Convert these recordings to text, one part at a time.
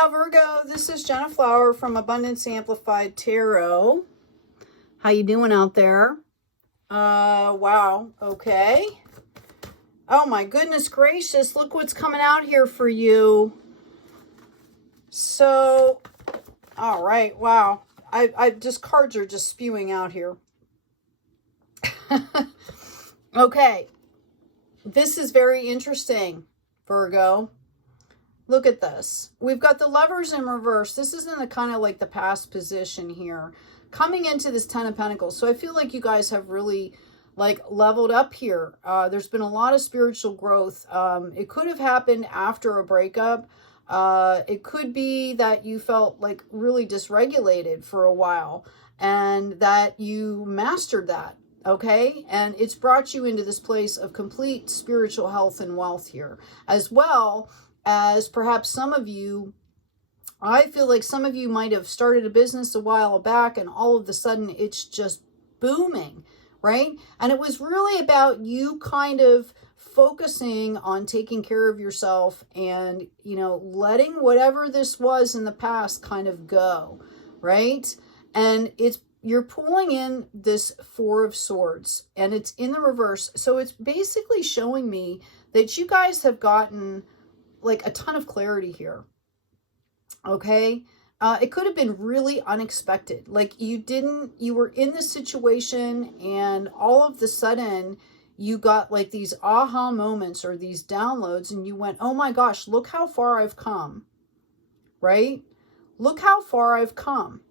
now, Virgo, this is Jenna Flower from Abundance Amplified Tarot. How you doing out there? Wow, okay. Oh my goodness gracious, look what's coming out here for you. So, all right, wow. I just, cards are just spewing out here. Okay, this is very interesting, Virgo. Look at this. We've got the Lovers in reverse. This is in the kind of like the past position here, coming into this Ten of Pentacles. So I feel like you guys have really like leveled up here. There's been a lot of spiritual growth. It could have happened after a breakup. It could be that you felt like really dysregulated for a while and that you mastered that. Okay, and it's brought you into this place of complete spiritual health and wealth here, as well as perhaps some of you, I feel like some of you might have started a business a while back and all of a sudden it's just booming, right? And it was really about you kind of focusing on taking care of yourself and, you know, letting whatever this was in the past kind of go, right? And you're pulling in this Four of Swords and it's in the reverse. So it's basically showing me that you guys have gotten like a ton of clarity here. Okay. It could have been really unexpected. Like you were in this situation and all of the sudden you got like these aha moments or these downloads and you went, oh my gosh, look how far I've come, right? Look how far I've come.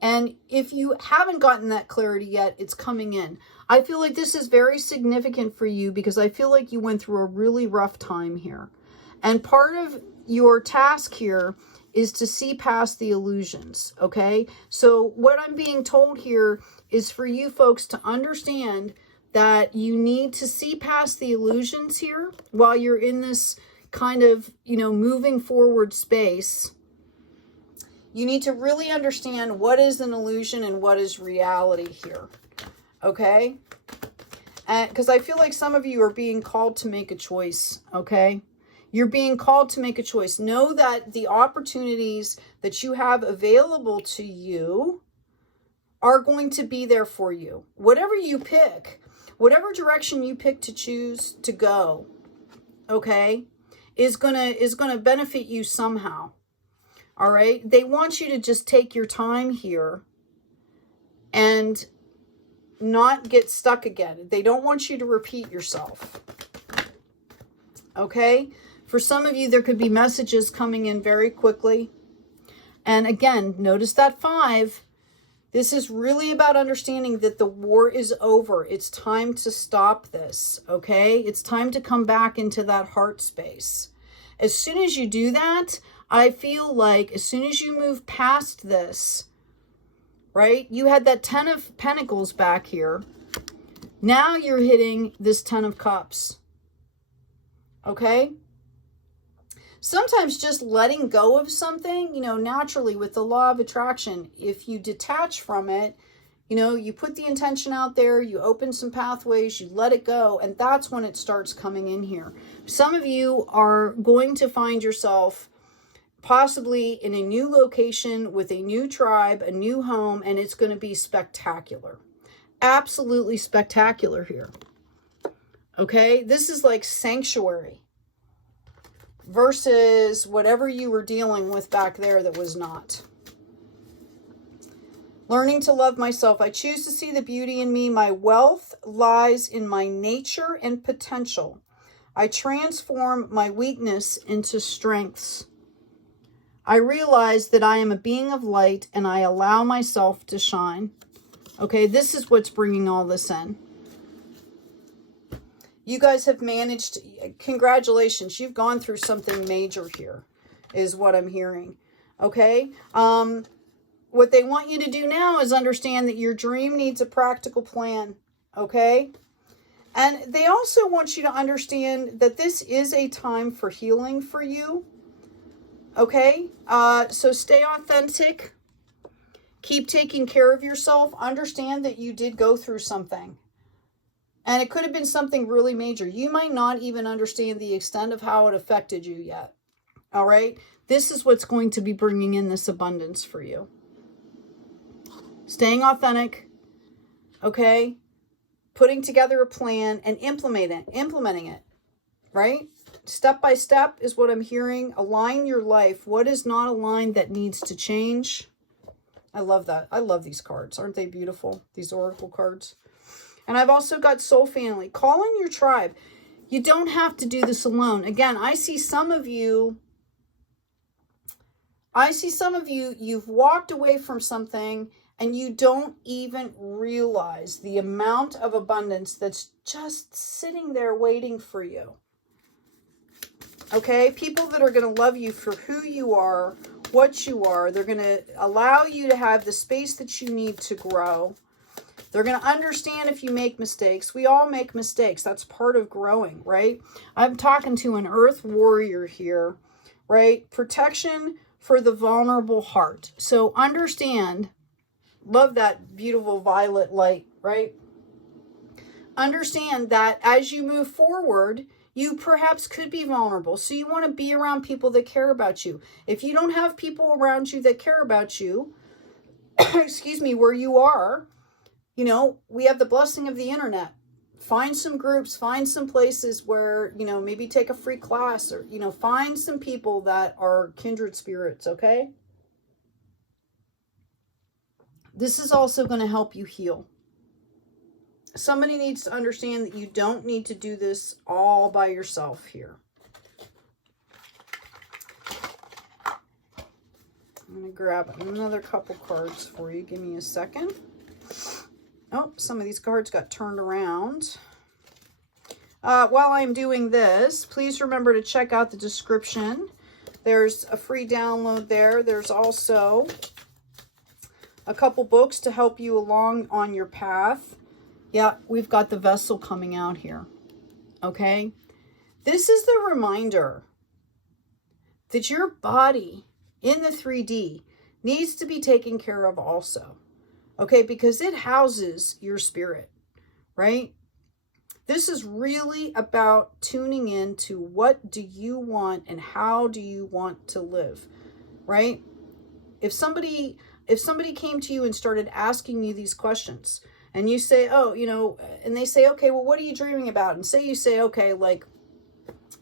And if you haven't gotten that clarity yet, it's coming in. I feel like this is very significant for you because I feel like you went through a really rough time here. And part of your task here is to see past the illusions, okay? So what I'm being told here is for you folks to understand that you need to see past the illusions here while you're in this kind of, you know, moving forward space. You need to really understand what is an illusion and what is reality here, okay? Because I feel like some of you are being called to make a choice, okay? You're being called to make a choice. Know that the opportunities that you have available to you are going to be there for you. Whatever you pick, whatever direction you pick to choose to go, okay, is gonna benefit you somehow. All right. They want you to just take your time here and not get stuck again. They don't want you to repeat yourself. Okay. For some of you, there could be messages coming in very quickly. And again, notice that 5. This is really about understanding that the war is over. It's time to stop this. Okay. It's time to come back into that heart space. As soon as you do that, I feel like as soon as you move past this, right? You had that 10 of Pentacles back here. Now you're hitting this 10 of Cups. Okay? Sometimes just letting go of something, you know, naturally with the law of attraction, if you detach from it, you know, you put the intention out there, you open some pathways, you let it go, and that's when it starts coming in here. Some of you are going to find yourself possibly in a new location with a new tribe, a new home, and it's going to be spectacular. Absolutely spectacular here. Okay, this is like sanctuary versus whatever you were dealing with back there that was not. Learning to love myself. I choose to see the beauty in me. My wealth lies in my nature and potential. I transform my weakness into strengths. I realize that I am a being of light and I allow myself to shine. Okay, this is what's bringing all this in. You guys have managed, congratulations, you've gone through something major here, is what I'm hearing. Okay, what they want you to do now is understand that your dream needs a practical plan. Okay, and they also want you to understand that this is a time for healing for you. Okay, so stay authentic. Keep taking care of yourself. Understand that you did go through something. And it could have been something really major. You might not even understand the extent of how it affected you yet. All right. This is what's going to be bringing in this abundance for you. Staying authentic. Okay. Putting together a plan and implementing it. Right? Step by step is what I'm hearing. Align your life. What is not aligned that needs to change? I love that. I love these cards. Aren't they beautiful? These oracle cards. And I've also got soul family. Call in your tribe. You don't have to do this alone. Again, I see some of you, you've walked away from something and you don't even realize the amount of abundance that's just sitting there waiting for you. Okay? People that are going to love you for who you are, what you are. They're going to allow you to have the space that you need to grow. They're going to understand if you make mistakes. We all make mistakes. That's part of growing, right? I'm talking to an earth warrior here, right? Protection for the vulnerable heart. So understand, love that beautiful violet light, right? Understand that as you move forward, you perhaps could be vulnerable. So you want to be around people that care about you. If you don't have people around you that care about you, excuse me, where you are, you know, we have the blessing of the internet. Find some groups, find some places where, you know, maybe take a free class or, you know, find some people that are kindred spirits, okay? This is also going to help you heal. Somebody needs to understand that you don't need to do this all by yourself here. I'm going to grab another couple cards for you. Give me a second. Oh, some of these cards got turned around. While I'm doing this, please remember to check out the description. There's a free download there. There's also a couple books to help you along on your path. Yeah, we've got the vessel coming out here. Okay? This is the reminder that your body in the 3D needs to be taken care of also. Okay, because it houses your spirit, right? This is really about tuning in to what do you want and how do you want to live, right? If somebody came to you and started asking you these questions and you say, oh, you know, and they say, okay, well, what are you dreaming about? And say you say, okay, like,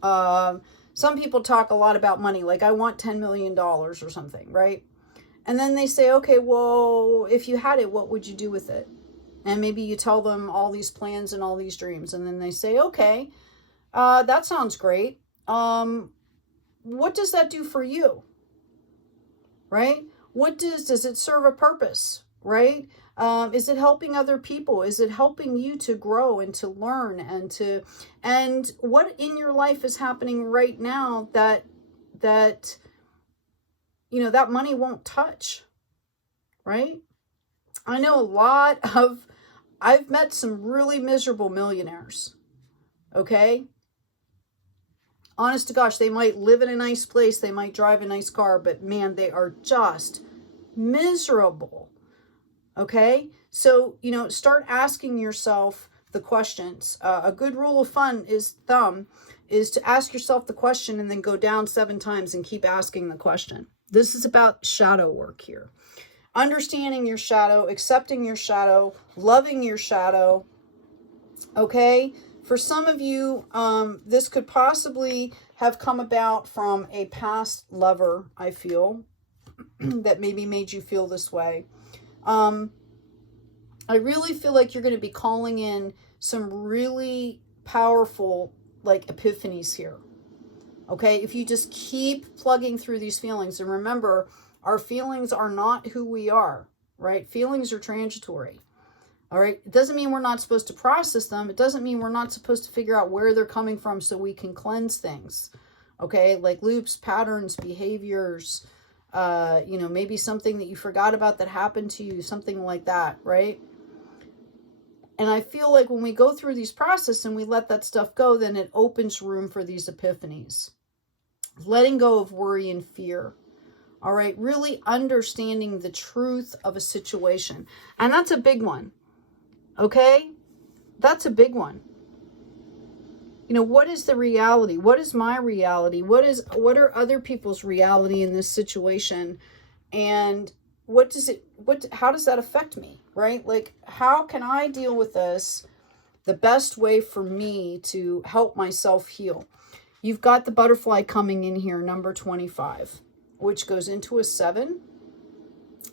some people talk a lot about money, like I want $10 million or something, right? And then they say, okay, well, if you had it, what would you do with it? And maybe you tell them all these plans and all these dreams. And then they say, okay, that sounds great. What does that do for you? Right? Does it serve a purpose? Right? Is it helping other people? Is it helping you to grow and to learn and what in your life is happening right now that you know, that money won't touch, right? I know I've met some really miserable millionaires, okay? Honest to gosh, they might live in a nice place, they might drive a nice car, but man, they are just miserable, okay? So, you know, start asking yourself the questions. A good rule of thumb is to ask yourself the question and then go down 7 times and keep asking the question. This is about shadow work here. Understanding your shadow, accepting your shadow, loving your shadow. Okay? For some of you, this could possibly have come about from a past lover, I feel, that maybe made you feel this way. I really feel like you're going to be calling in some really powerful, like, epiphanies here. Okay, if you just keep plugging through these feelings, and remember, our feelings are not who we are, right? Feelings are transitory, all right? It doesn't mean we're not supposed to process them. It doesn't mean we're not supposed to figure out where they're coming from so we can cleanse things, okay? Like loops, patterns, behaviors, you know, maybe something that you forgot about that happened to you, something like that, right? And I feel like when we go through these processes and we let that stuff go, then it opens room for these epiphanies. Letting go of worry and fear. All right. Really understanding the truth of a situation. And that's a big one. Okay. That's a big one. You know, what is the reality? What is my reality? What are other people's reality in this situation? And how does that affect me, right? Like, how can I deal with this the best way for me to help myself heal? You've got the butterfly coming in here, number 25, which goes into a 7.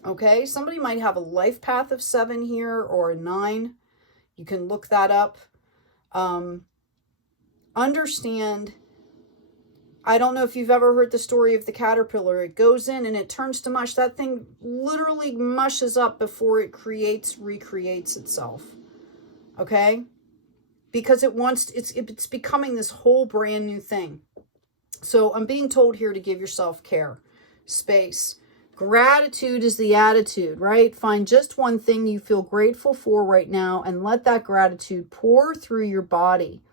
Okay, somebody might have a life path of 7 here, or a 9. You can look that up. Understand, I don't know if you've ever heard the story of the caterpillar. It goes in and it turns to mush. That thing literally mushes up before it recreates itself. Okay? Because it's becoming this whole brand new thing. So I'm being told here to give yourself care, space. Gratitude is the attitude, right? Find just one thing you feel grateful for right now and let that gratitude pour through your body.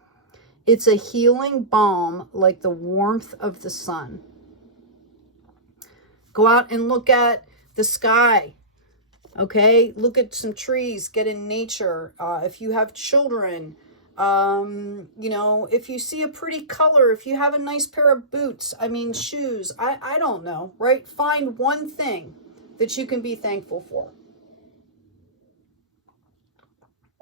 It's a healing balm like the warmth of the sun. Go out and look at the sky. Okay, look at some trees, get in nature. If you have children, you know, if you see a pretty color, if you have a nice pair of boots, shoes, I don't know, right? Find one thing that you can be thankful for.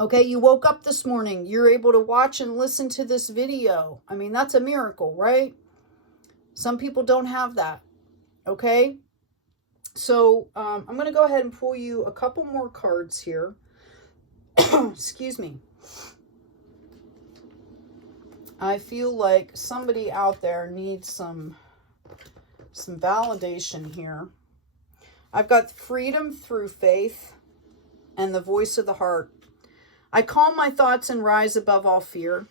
Okay, you woke up this morning, you're able to watch and listen to this video. That's a miracle, right? Some people don't have that. Okay, so I'm going to go ahead and pull you a couple more cards here. Excuse me. I feel like somebody out there needs some validation here. I've got freedom through faith and the voice of the heart. I calm my thoughts and rise above all fear.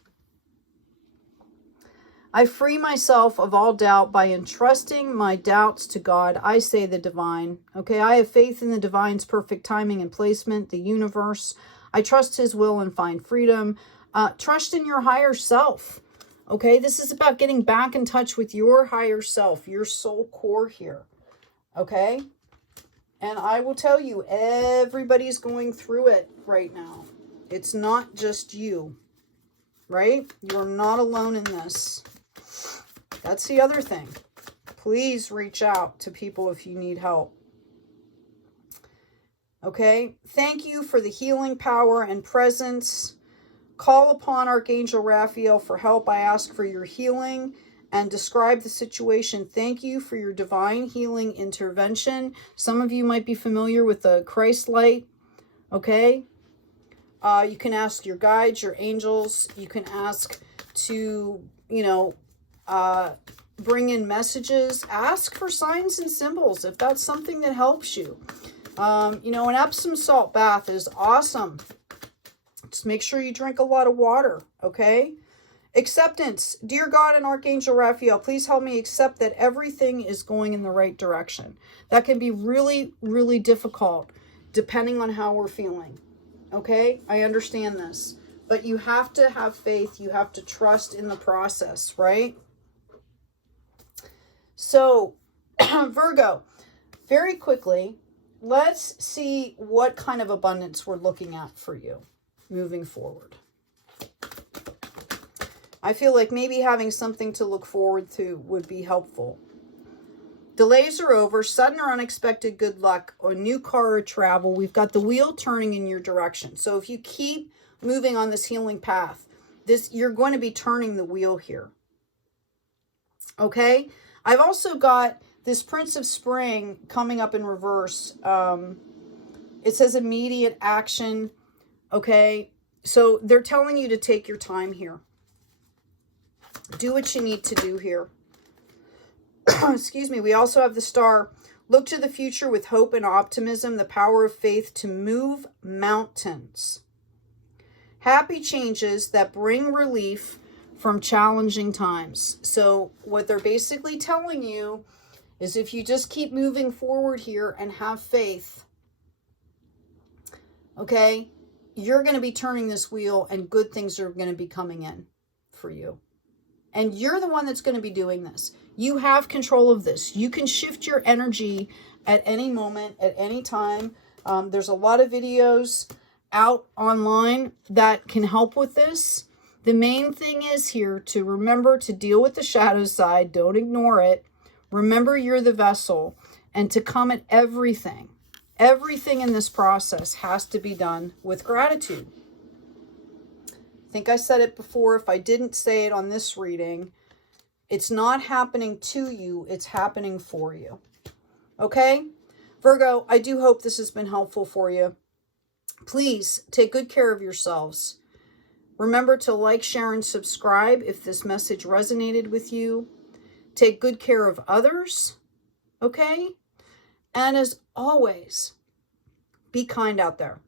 I free myself of all doubt by entrusting my doubts to God. I say the divine. Okay, I have faith in the divine's perfect timing and placement, the universe. I trust his will and find freedom. Trust in your higher self. Okay, this is about getting back in touch with your higher self, your soul core here. Okay, and I will tell you, everybody's going through it right now. It's not just you, right? You're not alone in this. That's the other thing. Please reach out to people if you need help. Okay, thank you for the healing power and presence. Call upon Archangel Raphael for help. I ask for your healing and describe the situation. Thank you for your divine healing intervention. Some of you might be familiar with the Christ light. Okay, you can ask your guides, your angels. You can ask to, bring in messages. Ask for signs and symbols if that's something that helps you. An Epsom salt bath is awesome. Just make sure you drink a lot of water, okay? Acceptance. Dear God and Archangel Raphael, please help me accept that everything is going in the right direction. That can be really, really difficult depending on how we're feeling, okay? I understand this. But you have to have faith. You have to trust in the process, right? So, Virgo, very quickly, let's see what kind of abundance we're looking at for you moving forward. I feel like maybe having something to look forward to would be helpful. Delays are over, sudden or unexpected good luck, or new car or travel. We've got the wheel turning in your direction. So if you keep moving on this healing path, you're going to be turning the wheel here. Okay? I've also got this Prince of Spring coming up in reverse. It says immediate action. Okay? So they're telling you to take your time here. Do what you need to do here. Excuse me. We also have the Star. Look to the future with hope and optimism, the power of faith to move mountains. Happy changes that bring relief from challenging times. So what they're basically telling you is if you just keep moving forward here and have faith, okay, you're going to be turning this wheel and good things are going to be coming in for you. And you're the one that's going to be doing this. You have control of this. You can shift your energy at any moment, at any time. There's a lot of videos out online that can help with this. The main thing is here to remember to deal with the shadow side. Don't ignore it. Remember you're the vessel, and to come at everything. Everything in this process has to be done with gratitude. I think I said it before. If I didn't say it on this reading, it's not happening to you. It's happening for you. Okay? Virgo, I do hope this has been helpful for you. Please take good care of yourselves. Remember to like, share, and subscribe if this message resonated with you. Take good care of others, okay? And as always, be kind out there.